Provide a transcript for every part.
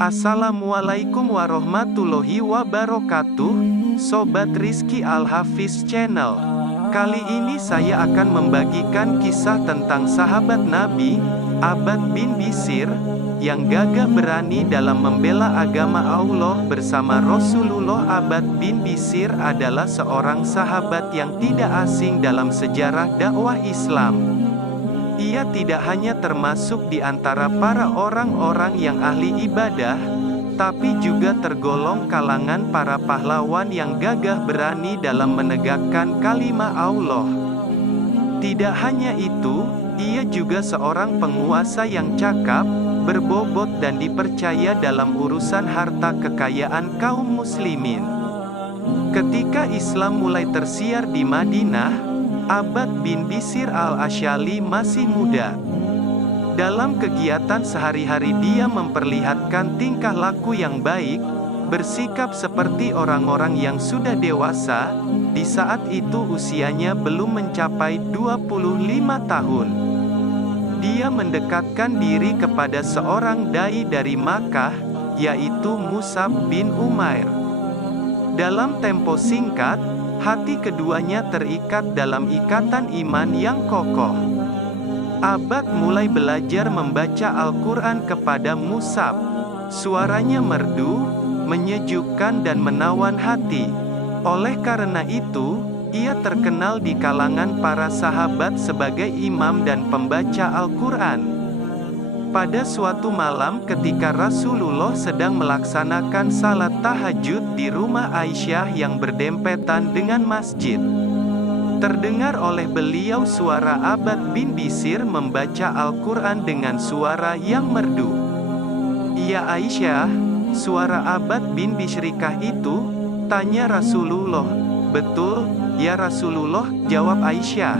Assalamualaikum warahmatullahi wabarakatuh, Sobat Rizky Al-Hafiz Channel. Kali ini saya akan membagikan kisah tentang sahabat Nabi, Abbad bin Bishr, yang gagah berani dalam membela agama Allah bersama Rasulullah. Abbad bin Bishr adalah seorang sahabat yang tidak asing dalam sejarah dakwah Islam. Ia tidak hanya termasuk di antara para orang-orang yang ahli ibadah, tapi juga tergolong kalangan para pahlawan yang gagah berani dalam menegakkan kalimat Allah. Tidak hanya itu, ia juga seorang penguasa yang cakap, berbobot dan dipercaya dalam urusan harta kekayaan kaum muslimin. Ketika Islam mulai tersiar di Madinah, Abbad bin Bishr al-Asy'ali masih muda. Dalam kegiatan sehari-hari dia memperlihatkan tingkah laku yang baik, bersikap seperti orang-orang yang sudah dewasa. Di saat itu usianya belum mencapai 25 tahun. Dia mendekatkan diri kepada seorang dai dari Makkah, yaitu Mus'ab bin Umair. Dalam tempo singkat, hati keduanya terikat dalam ikatan iman yang kokoh. Abbad mulai belajar membaca Al-Quran kepada Mus'ab. Suaranya merdu, menyejukkan dan menawan hati. Oleh karena itu, ia terkenal di kalangan para sahabat sebagai imam dan pembaca Al-Quran. Pada suatu malam ketika Rasulullah sedang melaksanakan salat tahajud di rumah Aisyah yang berdempetan dengan masjid, terdengar oleh beliau suara Abbad bin Bishr membaca Al-Quran dengan suara yang merdu. "Ya Aisyah, suara Abbad bin Bishrikah itu?" tanya Rasulullah. "Betul, ya Rasulullah," jawab Aisyah.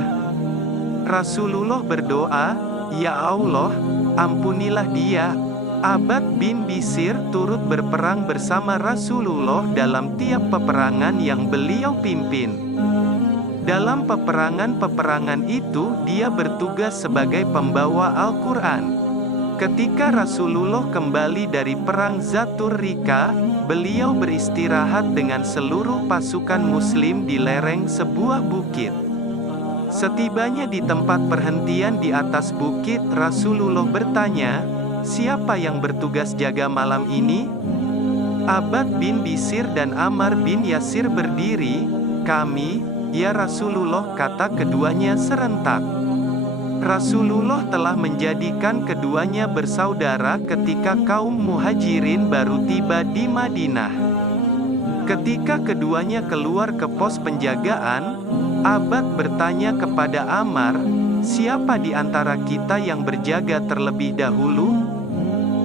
Rasulullah berdoa, "Ya Allah, ampunilah dia." Abbad bin Bishr turut berperang bersama Rasulullah dalam tiap peperangan yang beliau pimpin. Dalam peperangan-peperangan itu, dia bertugas sebagai pembawa Al-Quran. Ketika Rasulullah kembali dari perang Zatur Rika, beliau beristirahat dengan seluruh pasukan muslim di lereng sebuah bukit. Setibanya di tempat perhentian di atas bukit, Rasulullah bertanya, "Siapa yang bertugas jaga malam ini?" Abbad bin Bishr dan Ammar bin Yasir berdiri. "Kami, ya Rasulullah," kata keduanya serentak. Rasulullah telah menjadikan keduanya bersaudara ketika kaum muhajirin baru tiba di Madinah. Ketika keduanya keluar ke pos penjagaan, Abbad bertanya kepada Ammar, "Siapa di antara kita yang berjaga terlebih dahulu?"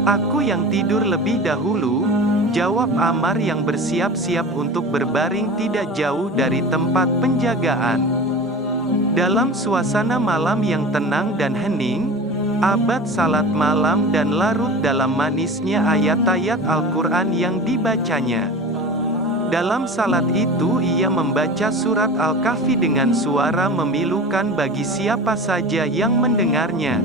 "Aku yang tidur lebih dahulu," jawab Ammar yang bersiap-siap untuk berbaring tidak jauh dari tempat penjagaan. Dalam suasana malam yang tenang dan hening, Abbad salat malam dan larut dalam manisnya ayat-ayat Al-Quran yang dibacanya. Dalam salat itu ia membaca surat Al-Kahfi dengan suara memilukan bagi siapa saja yang mendengarnya.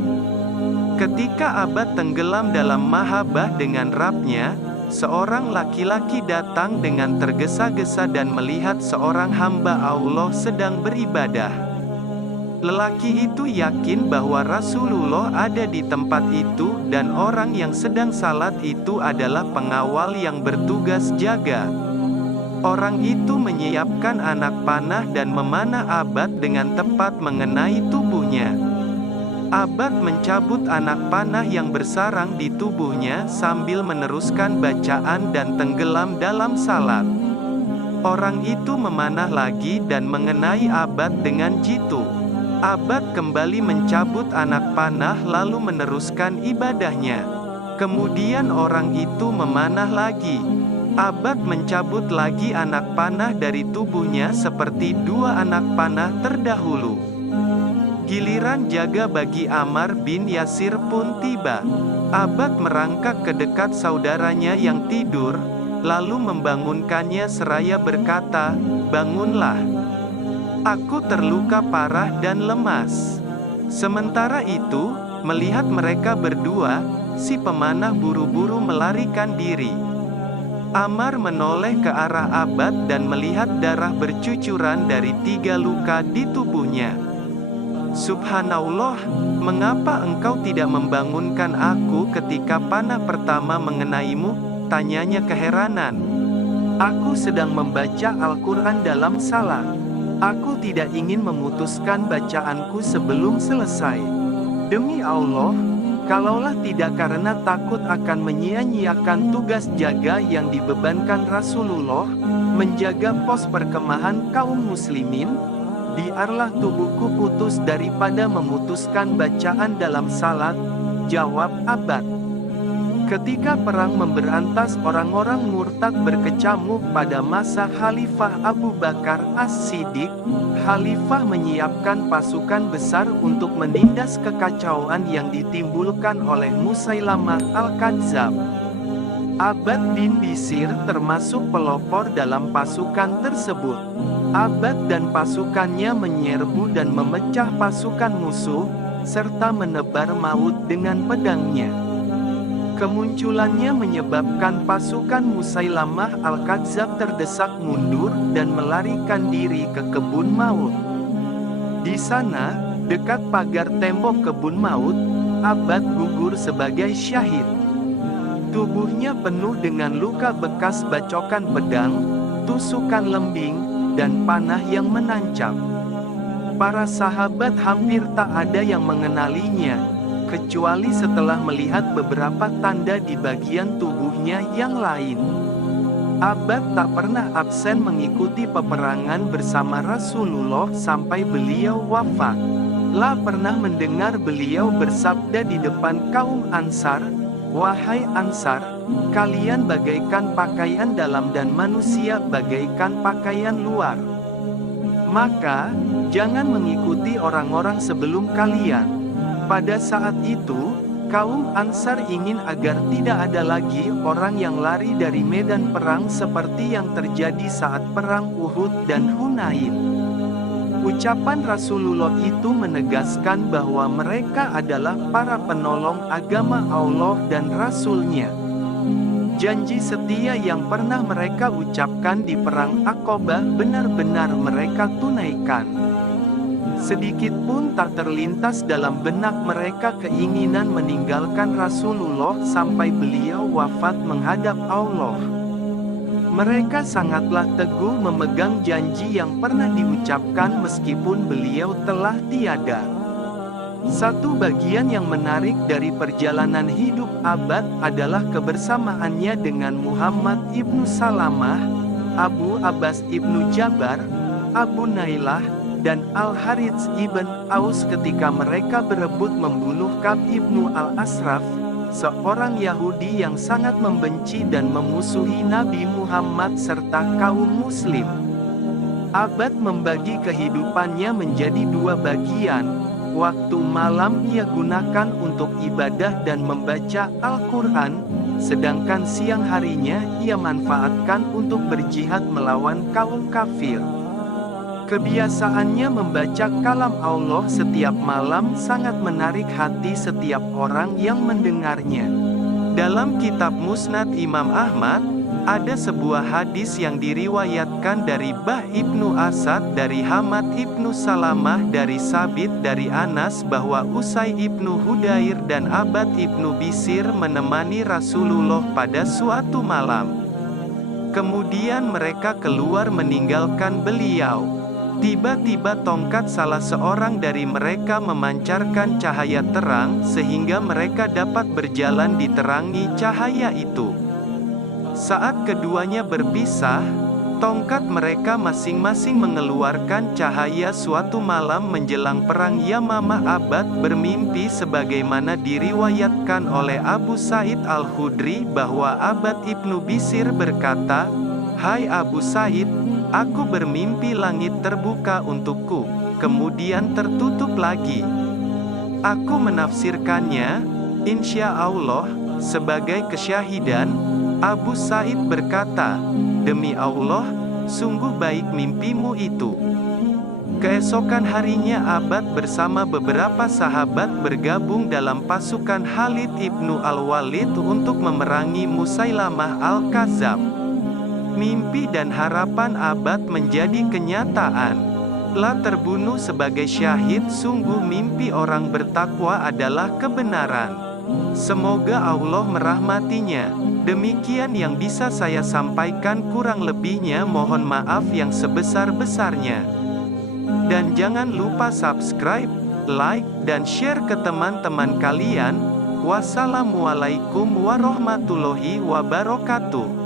Ketika Abbad tenggelam dalam mahabbah dengan Rabb-nya, seorang laki-laki datang dengan tergesa-gesa dan melihat seorang hamba Allah sedang beribadah. Lelaki itu yakin bahwa Rasulullah ada di tempat itu dan orang yang sedang salat itu adalah pengawal yang bertugas jaga. Orang itu menyiapkan anak panah dan memanah Abbad dengan tepat mengenai tubuhnya. Abbad mencabut anak panah yang bersarang di tubuhnya sambil meneruskan bacaan dan tenggelam dalam salat. Orang itu memanah lagi dan mengenai Abbad dengan jitu. Abbad kembali mencabut anak panah lalu meneruskan ibadahnya. Kemudian orang itu memanah lagi. Abbad mencabut lagi anak panah dari tubuhnya seperti dua anak panah terdahulu. Giliran jaga bagi Ammar bin Yasir pun tiba. Abbad merangkak ke dekat saudaranya yang tidur, lalu membangunkannya seraya berkata, "Bangunlah. Aku terluka parah dan lemas." Sementara itu, melihat mereka berdua, si pemanah buru-buru melarikan diri. Ammar menoleh ke arah Abbad dan melihat darah bercucuran dari 3 luka di tubuhnya. "Subhanallah, mengapa engkau tidak membangunkan aku ketika panah pertama mengenaimu?" tanyanya keheranan. "Aku sedang membaca Al-Quran dalam salat. Aku tidak ingin memutuskan bacaanku sebelum selesai. Demi Allah, kalaulah tidak karena takut akan menyia-nyiakan tugas jaga yang dibebankan Rasulullah, menjaga pos perkemahan kaum muslimin, biarlah tubuhku putus daripada memutuskan bacaan dalam salat," jawab Abbad. Ketika perang memberantas orang-orang murtad berkecamuk pada masa Khalifah Abu Bakar As-Siddiq, Khalifah menyiapkan pasukan besar untuk menindas kekacauan yang ditimbulkan oleh Musailamah Al-Kadzab. Abbad bin Bishr termasuk pelopor dalam pasukan tersebut. Abbad dan pasukannya menyerbu dan memecah pasukan musuh, serta menebar maut dengan pedangnya. Kemunculannya menyebabkan pasukan Musailamah Al-Kadzab terdesak mundur dan melarikan diri ke kebun maut. Di sana, dekat pagar tembok kebun maut, Abbad gugur sebagai syahid. Tubuhnya penuh dengan luka bekas bacokan pedang, tusukan lembing, dan panah yang menancap. Para sahabat hampir tak ada yang mengenalinya, kecuali setelah melihat beberapa tanda di bagian tubuhnya yang lain. Abbad tak pernah absen mengikuti peperangan bersama Rasulullah sampai beliau wafat. La pernah mendengar beliau bersabda di depan kaum Ansar, "Wahai Ansar, kalian bagaikan pakaian dalam dan manusia bagaikan pakaian luar. Maka, jangan mengikuti orang-orang sebelum kalian." Pada saat itu, kaum Ansar ingin agar tidak ada lagi orang yang lari dari medan perang seperti yang terjadi saat perang Uhud dan Hunain. Ucapan Rasulullah itu menegaskan bahwa mereka adalah para penolong agama Allah dan Rasul-Nya. Janji setia yang pernah mereka ucapkan di perang Aqabah benar-benar mereka tunaikan. Sedikit pun tak terlintas dalam benak mereka keinginan meninggalkan Rasulullah sampai beliau wafat menghadap Allah. Mereka sangatlah teguh memegang janji yang pernah diucapkan meskipun beliau telah tiada. Satu bagian yang menarik dari perjalanan hidup Abbad adalah kebersamaannya dengan Muhammad ibnu Salamah, Abu Abbas ibnu Jabar, Abu Nailah, dan Al-Harits ibn Aus ketika mereka berebut membunuh Ka'b ibnu Al-Ashraf, seorang Yahudi yang sangat membenci dan memusuhi Nabi Muhammad serta kaum muslim. Abbad membagi kehidupannya menjadi 2 bagian. Waktu malam ia gunakan untuk ibadah dan membaca Al-Quran, sedangkan siang harinya ia manfaatkan untuk berjihad melawan kaum kafir. Kebiasaannya membaca kalam Allah setiap malam sangat menarik hati setiap orang yang mendengarnya. Dalam kitab Musnad Imam Ahmad, ada sebuah hadis yang diriwayatkan dari Bah ibnu Asad dari Hamad ibnu Salamah dari Sabit dari Anas bahwa Usai ibnu Hudair dan Abbad ibnu Bishr menemani Rasulullah pada suatu malam. Kemudian mereka keluar meninggalkan beliau. Tiba-tiba tongkat salah seorang dari mereka memancarkan cahaya terang sehingga mereka dapat berjalan diterangi cahaya itu. Saat keduanya berpisah, tongkat mereka masing-masing mengeluarkan cahaya. Suatu malam menjelang perang Yamamah, Abbad bermimpi sebagaimana diriwayatkan oleh Abu Sa'id Al-Khudri bahwa Abbad ibnu Bishr berkata, "Hai Abu Sa'id, aku bermimpi langit terbuka untukku, kemudian tertutup lagi. Aku menafsirkannya, insya Allah, sebagai kesyahidan." Abu Sa'id berkata, "Demi Allah, sungguh baik mimpimu itu." Keesokan harinya Abbad bersama beberapa sahabat bergabung dalam pasukan Khalid ibnu Al-Walid untuk memerangi Musailamah Al-Kazzab. Mimpi dan harapan Abbad menjadi kenyataan. Telah terbunuh sebagai syahid, sungguh mimpi orang bertakwa adalah kebenaran. Semoga Allah merahmatinya. Demikian yang bisa saya sampaikan, kurang lebihnya mohon maaf yang sebesar-besarnya. Dan jangan lupa subscribe, like, dan share ke teman-teman kalian. Wassalamualaikum warahmatullahi wabarakatuh.